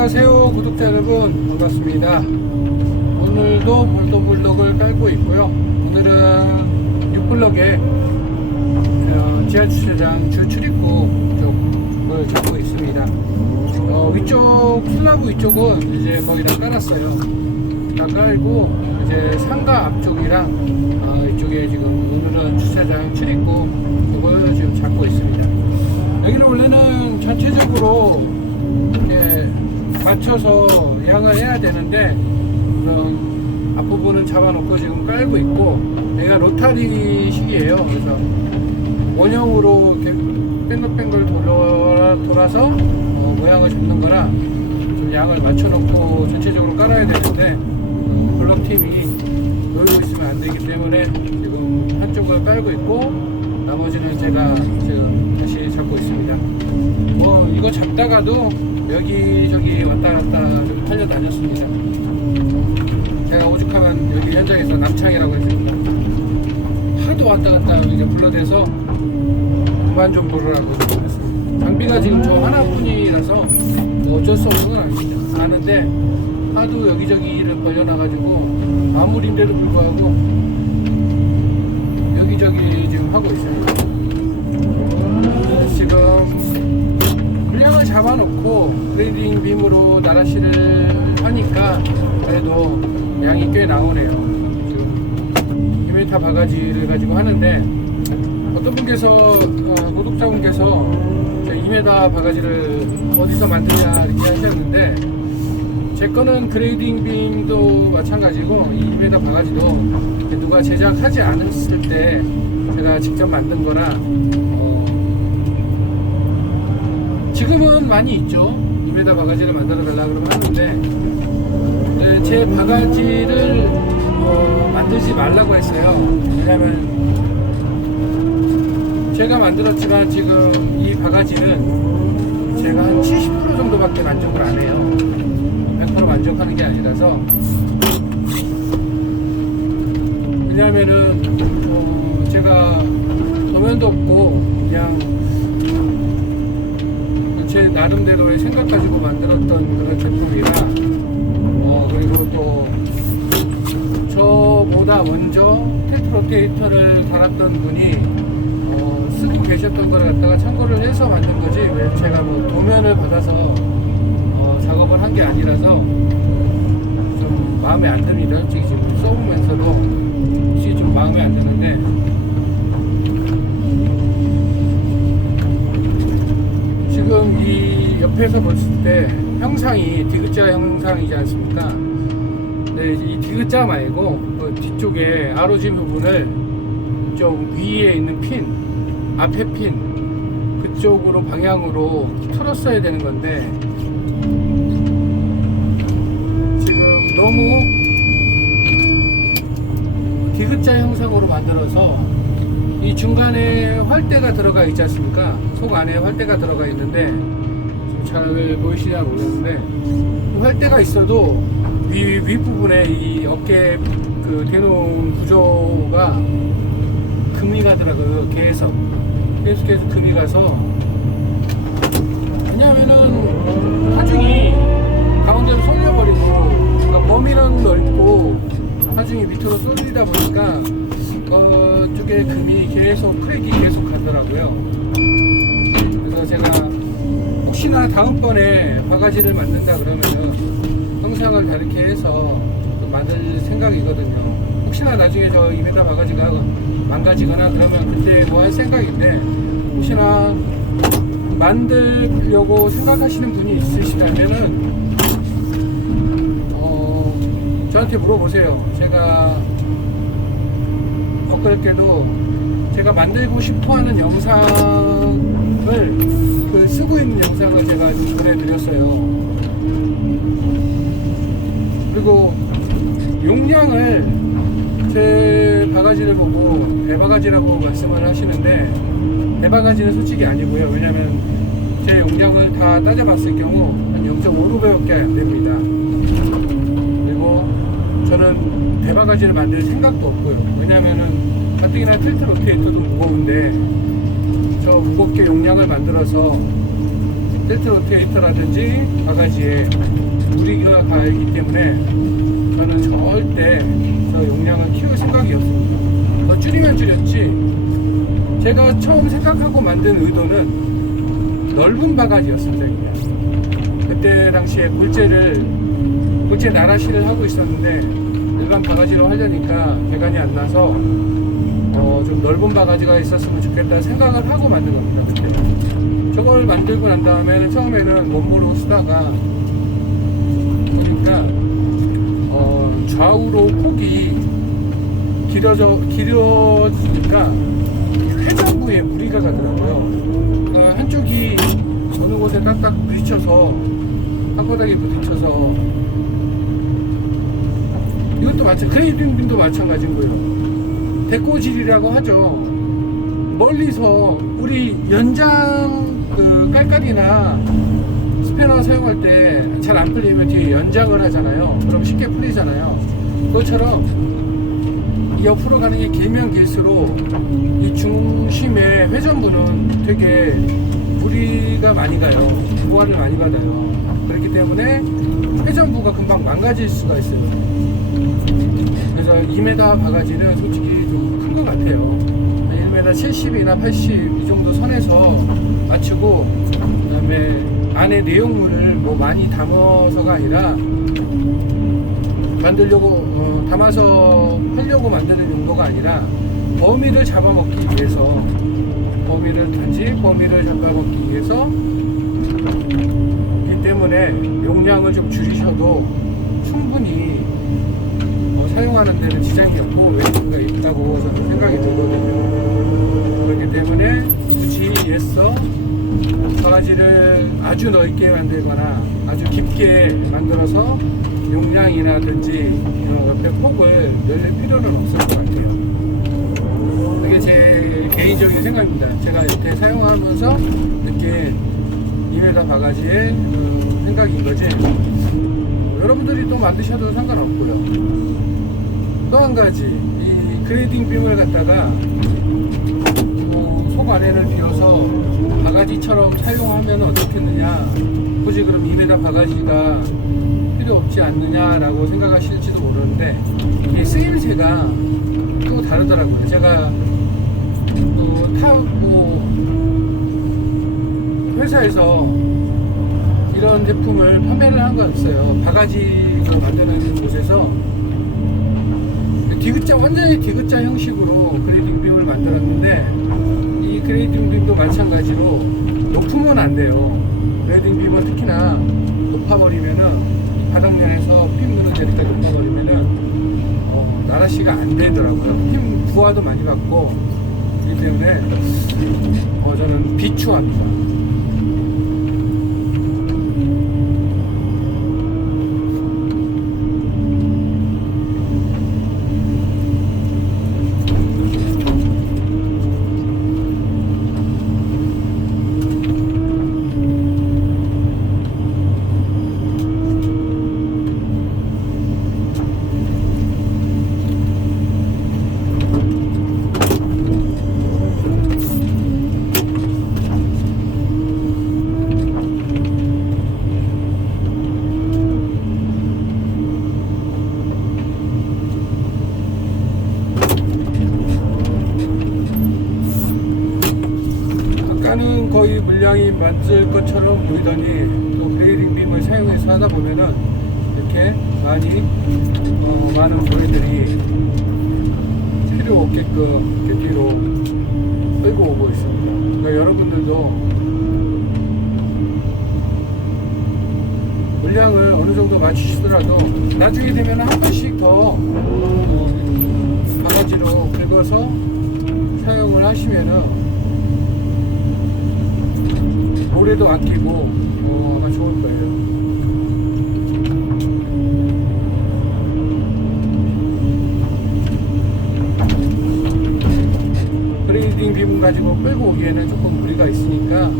안녕하세요 구독자 여러분, 반갑습니다. 오늘도 볼도블럭을 깔고 있고요. 오늘은 6블럭에 지하주차장 주 출입구 쪽을 잡고 있습니다. 위쪽 슬라브 위쪽은 이제 거의 다 깔았어요. 다 깔고 이제 상가 앞쪽이랑 이쪽에 지금 오늘은 주차장 출입구 그걸 지금 잡고 있습니다. 여기는 원래는 전체적으로 이렇게 맞춰서 양을 해야 되는데 그런 앞부분을 잡아놓고 지금 깔고 있고, 얘가 로타리식이에요. 그래서 원형으로 이렇게 뱅글뱅글 돌아서 모양을 잡는 거라 좀 양을 맞춰놓고 전체적으로 깔아야 되는데 블럭팀이 놀고 있으면 안 되기 때문에 지금 한쪽을 깔고 있고 나머지는 제가 지금 다시 잡고 있습니다. 이거 잡다가도 여기저기 왔다 갔다 좀 팔려다녔습니다. 제가 오죽하면 여기 현장에서 남창이라고 했습니다. 하도 왔다 갔다 이렇게 불러대서 그만 좀 부르라고 했습니다. 장비가 지금 저 하나뿐이라서 어쩔 수 없는 건 아닙니다. 아는데 하도 여기저기를 벌려놔가지고 아무리인데도 불구하고 여기저기 지금 하고 있습니다. 지금 분량을 잡아놓고 그레이딩 빔으로 나라시를 하니까 그래도 양이 꽤 나오네요. 지금 2m 바가지를 가지고 하는데 어떤 분께서 구독자분께서 2m 바가지를 어디서 만드냐 이렇게 하셨는데, 제 거는 그레이딩 빔도 마찬가지고 2m 바가지도 누가 제작하지 않았을 때 제가 직접 만든 거라 지금은 많이 있죠. 2m 바가지를 만들어 달라 그러면 하는데 제 바가지를 만들지 말라고 했어요. 왜냐면 제가 만들었지만 지금 이 바가지는 제가 한 70% 정도밖에 만족을 안 해요. 100% 만족하는 게 아니라서. 왜냐면은 제가 도면도 없고 그냥 제 나름대로의 생각 가지고 만들었던 그런 제품이라 그리고 또 저보다 먼저 테트로테이터를 달았던 분이 쓰고 계셨던 걸 갖다가 참고를 해서 만든 거지, 왜 제가 뭐 도면을 받아서 작업을 한 게 아니라서 좀 마음에 안 듭니다. 솔직히 지금 써보면서도 혹시 좀 마음에 안 드는데, 지금 이 옆에서 봤을 때 형상이 디귿자 형상이지 않습니까? 근데 이 디귿자 말고 그 뒤쪽에 아로진 부분을 좀 위에 있는 핀, 앞에 핀 그쪽으로 방향으로 틀었어야 되는 건데 지금 너무 디귿자 형상으로 만들어서 이 중간에 활대가 들어가 있지 않습니까? 속 안에 활대가 들어가 있는데 좀 잘 보이시냐 모르겠는데, 활대가 있어도 윗부분에 이 어깨 그 대놓은 구조가 금이 가더라고요. 계속해서 금이 가서, 왜냐면은 하중이 가운데로 쏠려버리고 범위는 넓고 하중이 밑으로 쏠리다 보니까 쪽에 금이 계속 크랙이 계속 가더라고요. 그래서 제가 혹시나 다음번에 바가지를 만든다 그러면은 형상을 다르게 해서 만들 생각이거든요. 혹시나 나중에 저 2m 바가지가 망가지거나 그러면 그때 뭐 할 생각인데, 혹시나 만들려고 생각하시는 분이 있으시다면은 저한테 물어보세요. 제가 엊그저께도 제가 만들고 싶어하는 영상을 쓰고 있는 영상을 제가 좀 보내드렸어요. 그리고 용량을 제 바가지를 보고 대바가지라고 말씀을 하시는데, 대바가지는 솔직히 아니고요. 왜냐면 제 용량을 다 따져봤을 경우 한 0.5루배밖에 안 됩니다. 그리고 저는 대바가지를 만들 생각도 없고요. 왜냐면은 가뜩이나 필터 로테이터도 무거운데 저 무겁게 용량을 만들어서 벨트 로테이터라든지 바가지에 무리가 가 있기 때문에 저는 절대 저 용량을 키울 생각이 없습니다. 더 줄이면 줄였지, 제가 처음 생각하고 만든 의도는 넓은 바가지였습니다. 그때 당시에 골재 나라시를 하고 있었는데 일반 바가지로 하려니까 배관이 안 나서 좀 넓은 바가지가 있었으면 좋겠다 생각을 하고 만든 겁니다. 그때 저걸 만들고 난 다음에는 처음에는 못 모르고 쓰다가 보니까 좌우로 폭이 길어지니까 회전부에 무리가 가더라고요. 한쪽이 어느 곳에 딱딱 부딪혀서, 땅바닥에 부딪혀서, 이것도 그레이딩 빔도 마찬가지인 거예요. 데코질이라고 하죠. 멀리서 우리 연장 깔깔이나 스패너 사용할 때 잘 안 풀리면 뒤에 연장을 하잖아요. 그럼 쉽게 풀리잖아요. 그것처럼 옆으로 가는 게 길면 길수록 이 중심의 회전부는 되게 무리가 많이 가요. 부하를 많이 받아요. 그렇기 때문에 회전부가 금방 망가질 수가 있어요. 그래서 2m 바가지는 솔직히 좀 큰 것 같아요. 1m 70이나 80 이 정도 선에서 맞추고, 그 다음에 안에 내용물을 뭐 많이 담아서가 아니라 만들려고 담아서 하려고 만드는 용도가 아니라 범위를 잡아먹기 위해서, 범위를 잡아먹기 위해서 이 때문에 용량을 좀 줄이셔도 충분히 사용하는 데는 지장이 없고 웨이트가 있다고 저는 생각이 들거든요. 그렇기 때문에 굳이 애써 바가지를 아주 넓게 만들거나 아주 깊게 만들어서 용량이라든지 옆에 폭을 늘릴 필요는 없을 것 같아요. 그게 제 개인적인 생각입니다. 제가 이렇게 사용하면서 느낀 2m 바가지의 생각인 거지, 여러분들이 또 만드셔도 상관없고요. 또 한 가지, 이 그레이딩 빔을 갖다가 속 안에를 비워서 바가지처럼 사용하면 어떻겠느냐, 굳이 그럼 2m 바가지가 필요 없지 않느냐라고 생각하실지도 모르는데, 이 쓰임새가 또 다르더라고요. 제가 회사에서 이런 제품을 판매를 한 거 있어요. 바가지를 만드는 곳에서 완전히 디귿자 형식으로 그레이딩 빔을 만들었는데, 이 그레이딩 빔도 마찬가지로 높으면 안 돼요. 그레이딩 빔은 특히나 높아버리면은 바닥면에서 빔 누는 데까지 높아버리면은 나라시가 안 되더라고요. 힘 부하도 많이 받고, 그렇기 때문에 저는 비추합니다. 아까는 거의 물량이 맞을 것처럼 보이더니 또 그레이딩 빔을 사용해서 하다 보면은 이렇게 많은 보이들이 필요 없게끔 이렇게 뒤로 끌고 오고 있습니다. 그러니까 여러분들도 물량을 어느 정도 맞추시더라도 나중에 되면 한 번씩 더 바가지로 긁어서 사용을 하시면은 모래도 아끼고 아마 좋을 거예요. 그레이딩 빔 가지고 끌고 오기에는 조금 무리가 있으니까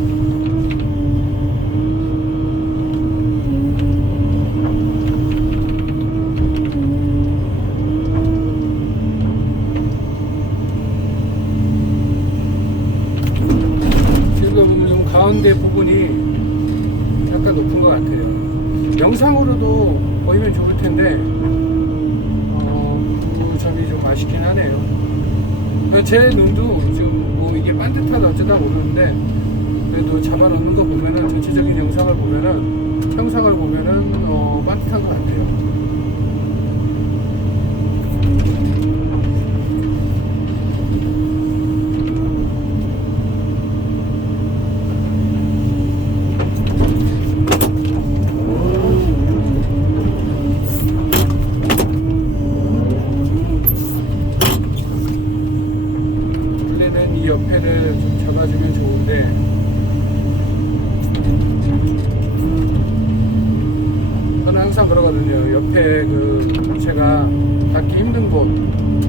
가운데 부분이 가능성대가 높은 것 같아요. 영상으로도 보이면 좋을 텐데 그 점이 좀 아쉽긴 하네요. 제 눈도 지금 뭐 이게 반듯하다 어쩌다 모르는데 그래도 잡아놓는 거 보면은 전체적인 영상을 보면은 영상을 보면은 반듯한 것 같아요. 이 옆에를 좀 잡아주면 좋은데 저는 항상 그러거든요. 옆에 그 제가 닿기 힘든 곳,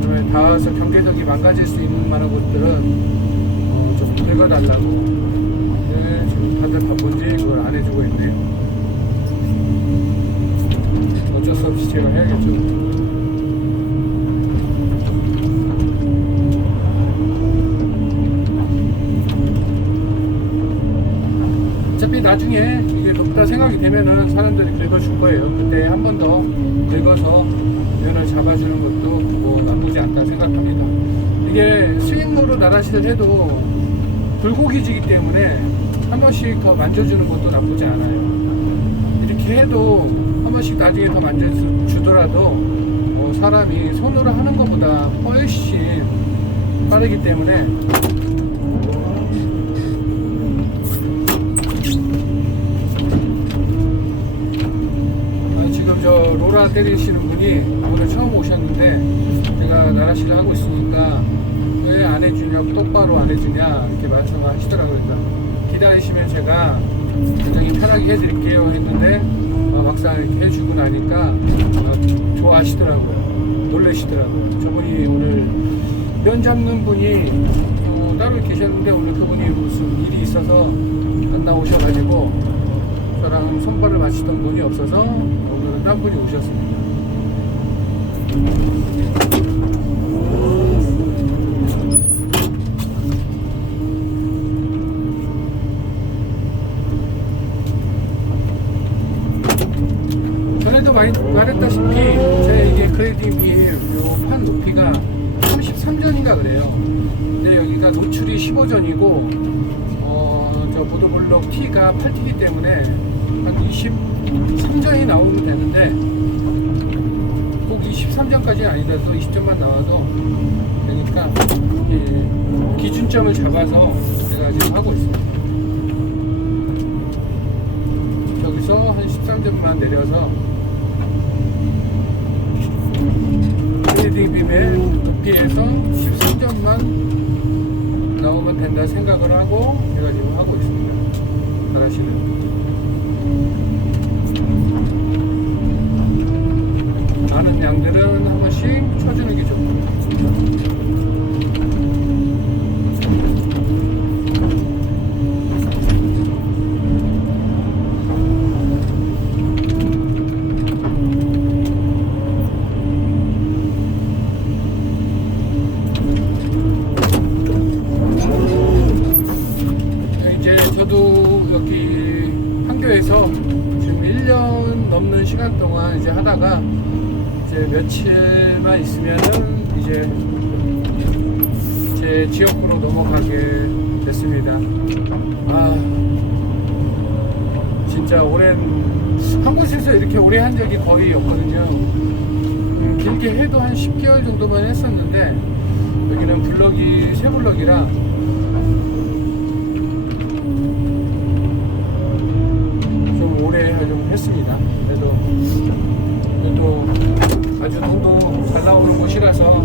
그러면 닿아서 경계석이 망가질 수 있는 만한 곳들은 좀 긁어달라고. 근데 지금 다들 바쁜지 그걸 안 해주고 있네요. 어쩔 수 없이 제가 해야겠죠. 어차피 나중에 이게 높다 생각이 되면은 사람들이 긁어줄 거예요. 그때 한 번 더 긁어서 면을 잡아주는 것도 뭐 나쁘지 않다 생각합니다. 이게 스윙으로 나라시를 해도 불고기지기 때문에 한 번씩 더 만져주는 것도 나쁘지 않아요. 이렇게 해도 한 번씩 나중에 더 만져주더라도 사람이 손으로 하는 것보다 훨씬 빠르기 때문에 저 로라 때리시는 분이 오늘 처음 오셨는데 제가 나라시를 하고 있으니까 왜 안 해주냐, 똑바로 안 해주냐 이렇게 말씀하시더라고요. 그러니까 기다리시면 제가 굉장히 편하게 해드릴게요 했는데 막상 이렇게 해주고 나니까 좋아하시더라고요. 놀라시더라고요. 저분이 오늘 면 잡는 분이 따로 계셨는데 오늘 그분이 무슨 일이 있어서 안 나오셔가지고 저랑 손발을 맞추던 분이 없어서 오늘은 딴 분이 오셨습니다. 전에도 많이 말했다시피 제 이게 그레이딩 휠 판 높이가 33전인가 그래요. 근데 여기가 노출이 15전이고 저 보도블록 T가 8T이기 때문에 한 23전이 나오면 되는데 꼭 23전까지 아니더라도 20전만 나와도 되니까 기준점을 잡아서 제가 지금 하고 있습니다. 여기서 한 13전만 내려서 그레이딩 빔의 높이에서 13전만 나오면 된다 생각을 하고 제가 지금 하고 있습니다. 잘하시는. 많은 양들은 한 번씩 쳐주는 게 좋고. 이제 저도 여기 판교에서 지금 1년 넘는 시간 동안 이제 하다가 이제 며칠만 있으면은 이제 제 지역구로 넘어가게 됐습니다. 진짜 오랜 한 곳에서 이렇게 오래 한 적이 거의 없거든요. 길게 해도 한 10개월 정도만 했었는데 여기는 블럭이 새 블럭이라 좀 오래 좀 했습니다. 그래도 아주 돈도 잘 나오는 곳이라서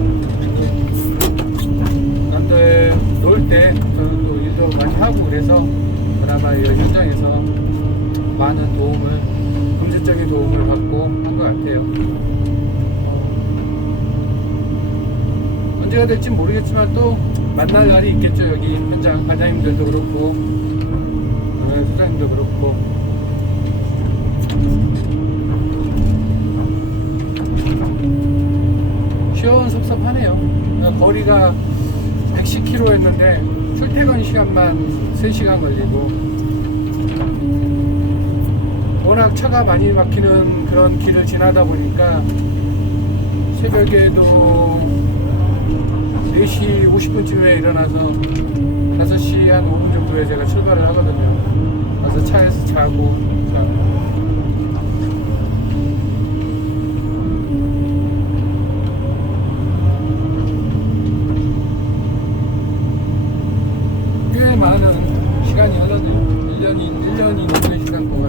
남들 놀 때 저는 또 일도 많이 하고 그래서 그나마 이 현장에서 많은 도움을, 금전적인 도움을 받고 한 것 같아요. 언제가 될지 모르겠지만 또 만날 날이 있겠죠. 여기 현장 관장님들도 그렇고 소장님도 그렇고. 시원섭섭하네요. 거리가 110km였는데 출퇴근 시간만 3시간 걸리고 워낙 차가 많이 막히는 그런 길을 지나다 보니까 새벽에도 4시 50분쯤에 일어나서 5시 한 5분 정도에 제가 출발을 하거든요. 가서 차에서 자고 꽤 많은 시간이 흘렀네요. 1년이 넘는 시간 동안.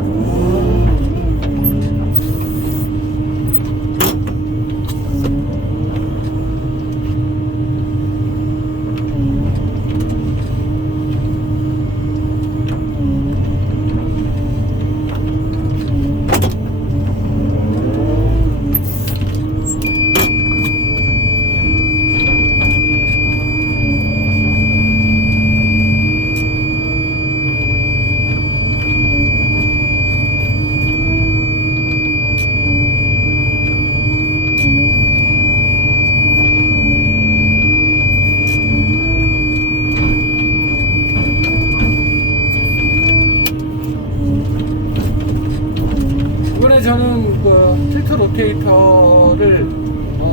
저는 그 til트 로테이터를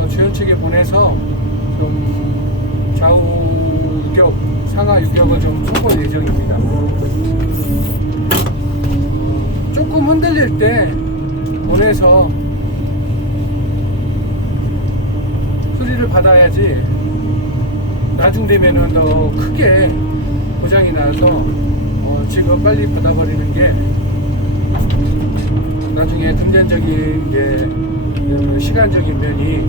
주연 측에 보내서 좀 좌우 유격, 상하 유격을 좀 섞을 예정입니다. 조금 흔들릴 때 보내서 소리를 받아야지 나중 되면은 더 크게 고장이 나서 지금 빨리 받아버리는 게 나중에 금전적인 시간적인 면이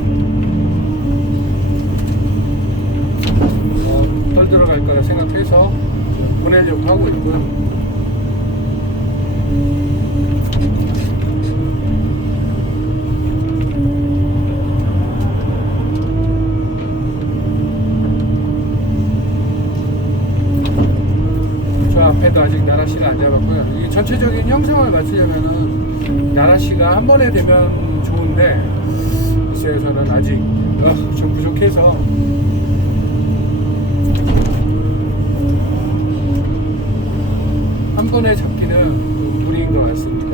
덜 들어갈 거라 생각해서 보내려고 하고 있고요. 저 앞에도 아직 나라시가 안 잡았고요. 이 전체적인 형상을 맞추려면은 나라시가 한 번에 되면 좋은데 글쎄요, 저는 아직 좀 부족해서 한 번에 잡기는 좀 무리인 것 같습니다.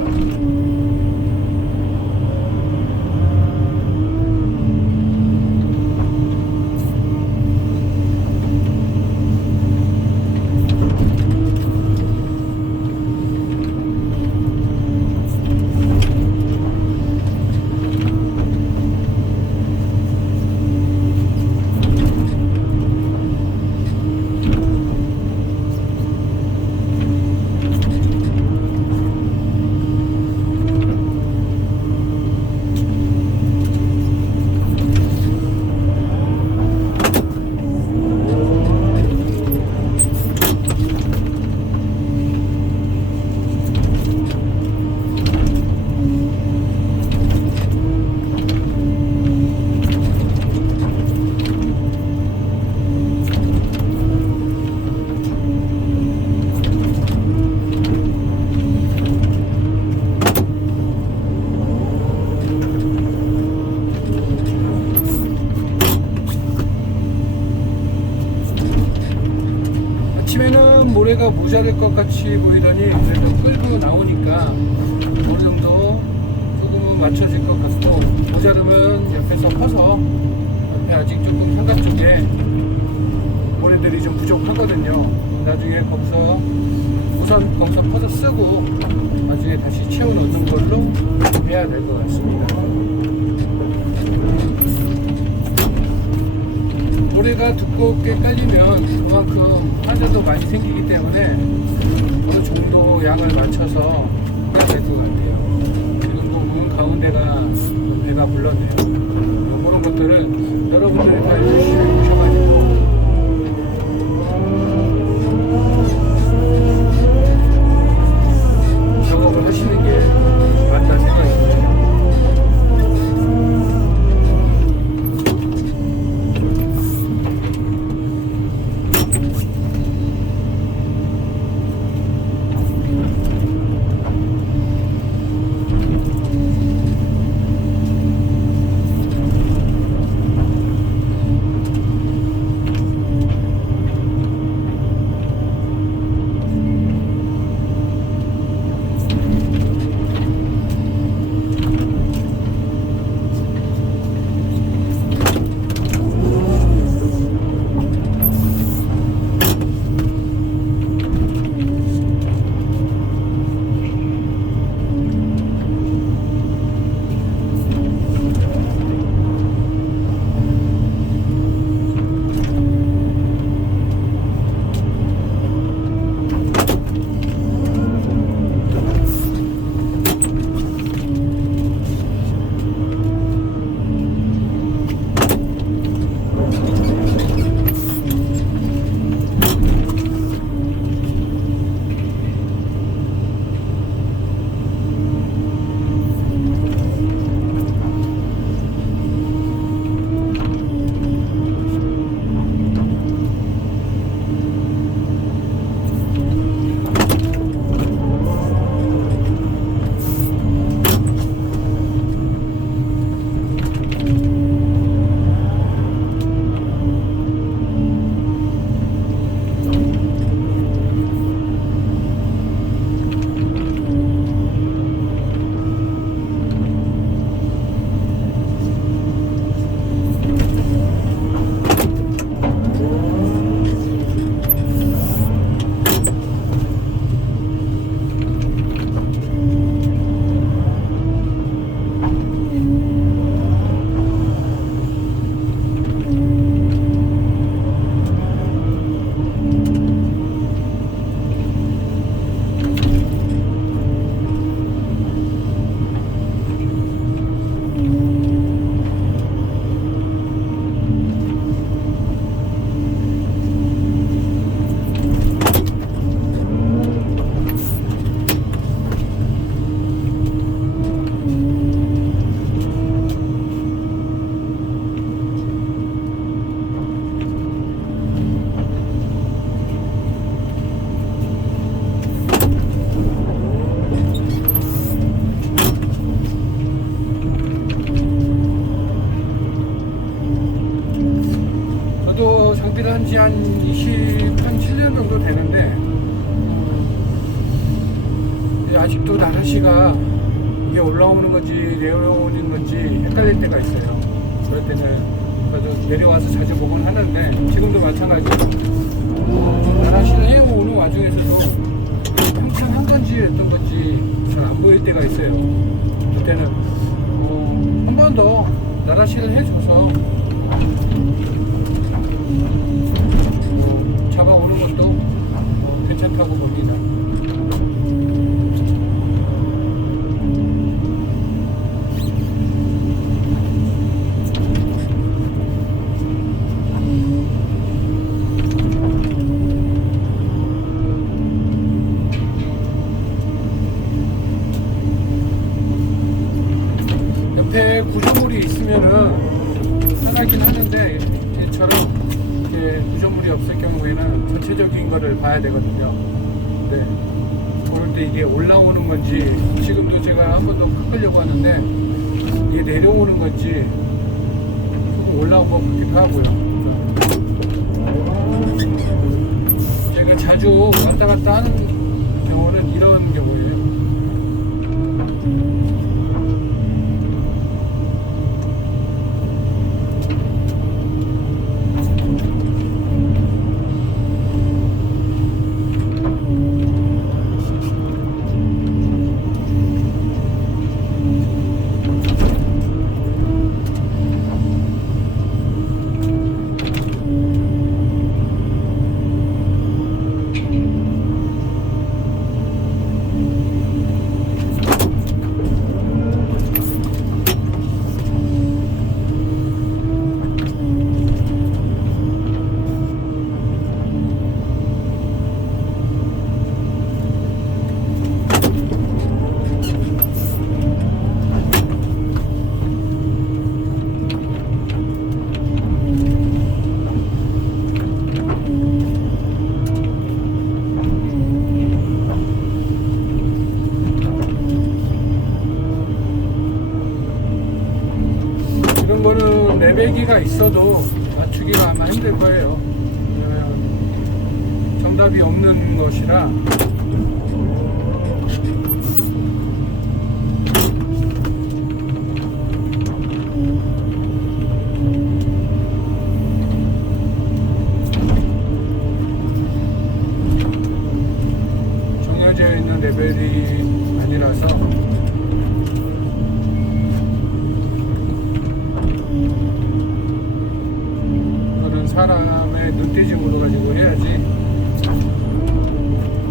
아침에는 모래가 모자랄 것 같이 보이더니 그래도 끌고 나오니까 어느 정도 조금은 맞춰질 것 같고, 모자르면 옆에서 퍼서, 옆에 아직 조금 삼각 쪽에 모래들이 좀 부족하거든요. 나중에 우선 거기서 퍼서 쓰고 나중에 다시 채워 넣는 걸로 해야 될 것 같습니다. 모래가 두껍게 깔리면 그만큼 환자도 많이 생기기 때문에 어느 정도 양을 맞춰서 해야 될 것 같아요. 지금 보면 가운데가 좀 배가 불렀네요. 그런 것들은 여러분들이 다 열심히 보셔가지고 작업을 하시는 게 맞다 생각이 듭니다. 나라시가 이게 올라오는 건지 내려오는 건지 헷갈릴 때가 있어요. 그럴 때는 그래도 내려와서 자주 보곤 하는데 지금도 마찬가지로 나라시를 해오는 와중에서도 평탄한 건지 어떤 건지 잘 안 보일 때가 있어요. 그때는 한 번 더 나라시를 해줘서 잡아오는 것도 괜찮다고 봅니다. 옆에 구조물이 있으면은 편하긴 하는데 얘처럼 이렇게 구조물이 없을 경우에는 전체적인 거를 봐야 되거든요. 네. 그럴 때 이게 올라오는 건지 지금도 제가 한 번 더 깎으려고 하는데 이게 내려오는 건지 조금 올라온 것 같기도 하고요. 제가 자주 왔다 갔다 하는 경우는 이런 경우예요. 이런 거는 레벨기가 있어도 맞추기가 아마 힘들 거예요. 정답이 없는 것이라. 정해져 있는 레벨이 아니라서 사람의 눈대중으로 가지고 해야지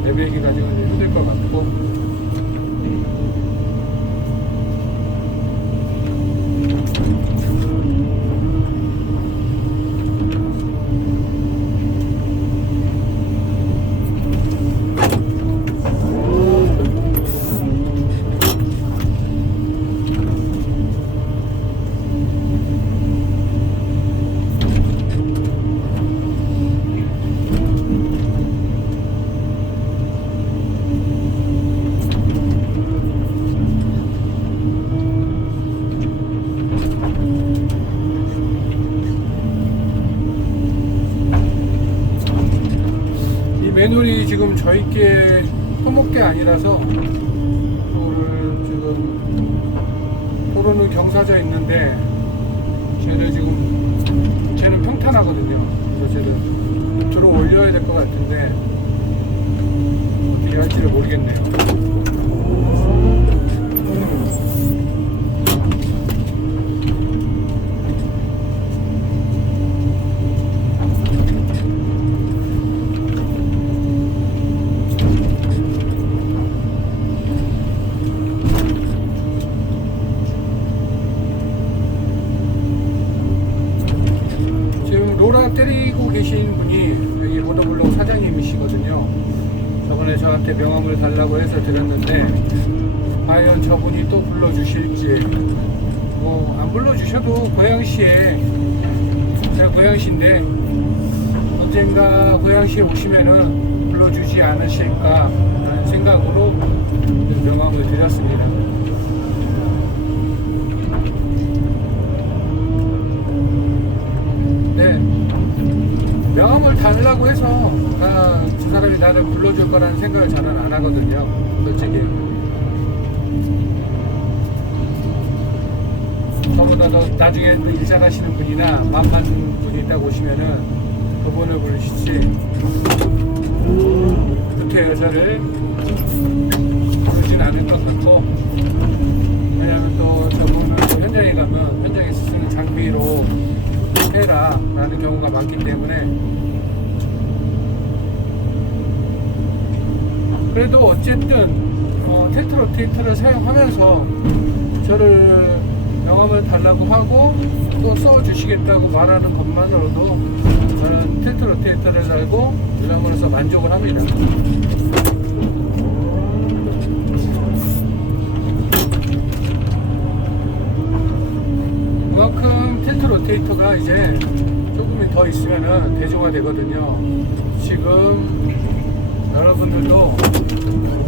레벨기 가지고는 힘들 것 같고. 매놀이 지금 저희께 토목계 아니라서 오늘 지금 도로는 경사져 있는데 쟤는 평탄하거든요. 그래서 쟤는 들어 올려야 될 것 같은데 어떻게 할지를 모르겠네요. 로라 때리고 계신 분이 여기 모더블록 사장님이시거든요. 저번에 저한테 명함을 달라고 해서 드렸는데 과연 저분이 또 불러주실지, 뭐 안 불러주셔도 고양시에, 제가 고양시인데 언젠가 고양시에 오시면은 불러주지 않으실까 하는 생각으로 명함을 드렸습니다. 네, 명함을 달라고 해서 저 사람이 나를 불러줄 거라는 생각을 저는 안 하거든요, 솔직히. 저보다 더 나중에 일 잘하시는 분이나 만만 분이 있다고 보시면은 그분을 부르시지 그렇게 여자를 부르진 않을 것 같고, 왜냐면 또 저분은 또 현장에 가면 현장에서 쓰는 장비로 해라 라는 경우가 많기 때문에, 그래도 어쨌든 텍트 로테이터를 사용하면서 저를 명함을 달라고 하고 또 써주시겠다고 말하는 것만으로도 저는 텍트 로테이터를 달고 명함을 해서 만족을 합니다. 그만큼 텍트 로테이터가 이제 조금이 더 있으면 대중화 되거든요. 지금 여러분들도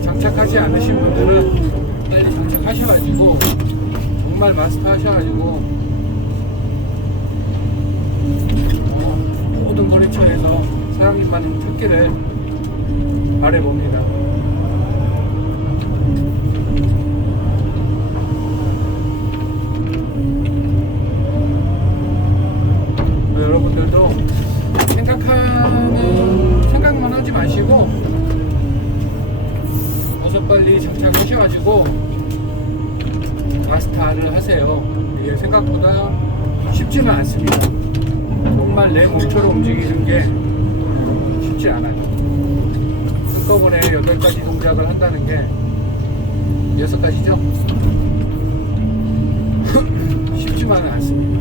장착하지 않으신 분들은 빨리 장착하셔가지고 정말 마스터 하셔가지고 모든 거래처에서 사장님 많은 찾기를 바라봅니다. 여러분들도 생각만 하지 마시고 어서 빨리 장착하셔가지고 마스터를 하세요. 이게 생각보다 쉽지는 않습니다. 정말 내 몸처럼 움직이는 게 쉽지 않아요. 한꺼번에 8가지 동작을 한다는 게 6가지죠? 쉽지만은 않습니다.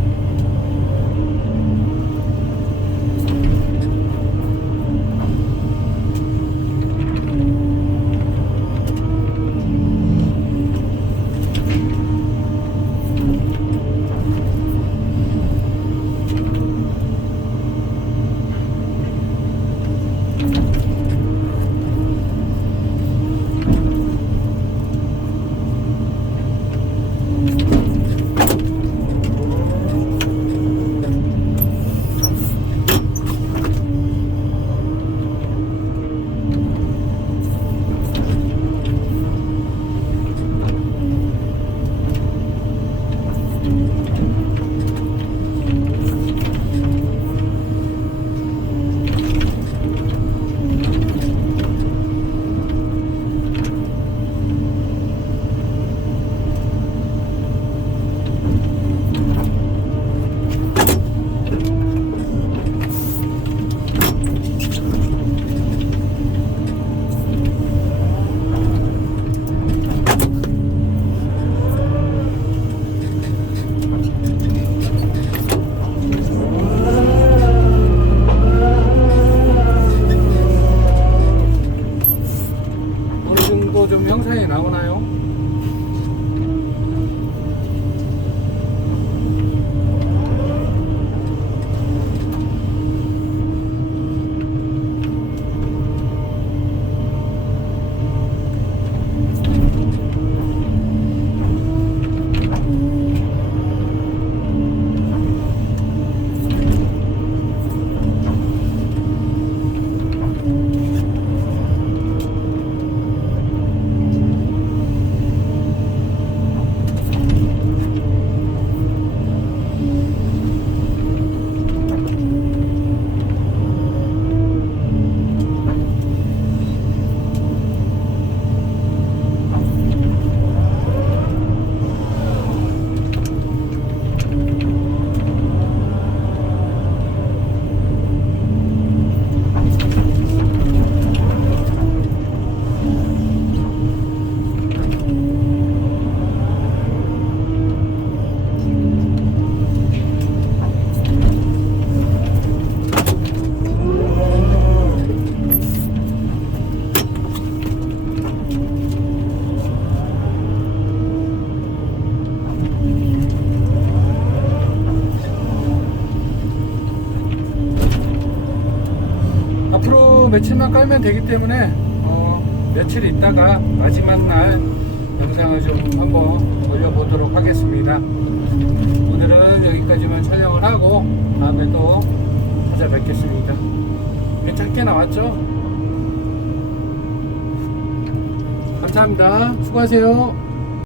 좀 영상에 나오나요? 앞으로 며칠만 깔면 되기 때문에 며칠 있다가 마지막 날 영상을 좀 한번 올려보도록 하겠습니다. 오늘은 여기까지만 촬영을 하고 다음에 또 찾아뵙겠습니다. 괜찮게 나왔죠? 감사합니다. 수고하세요.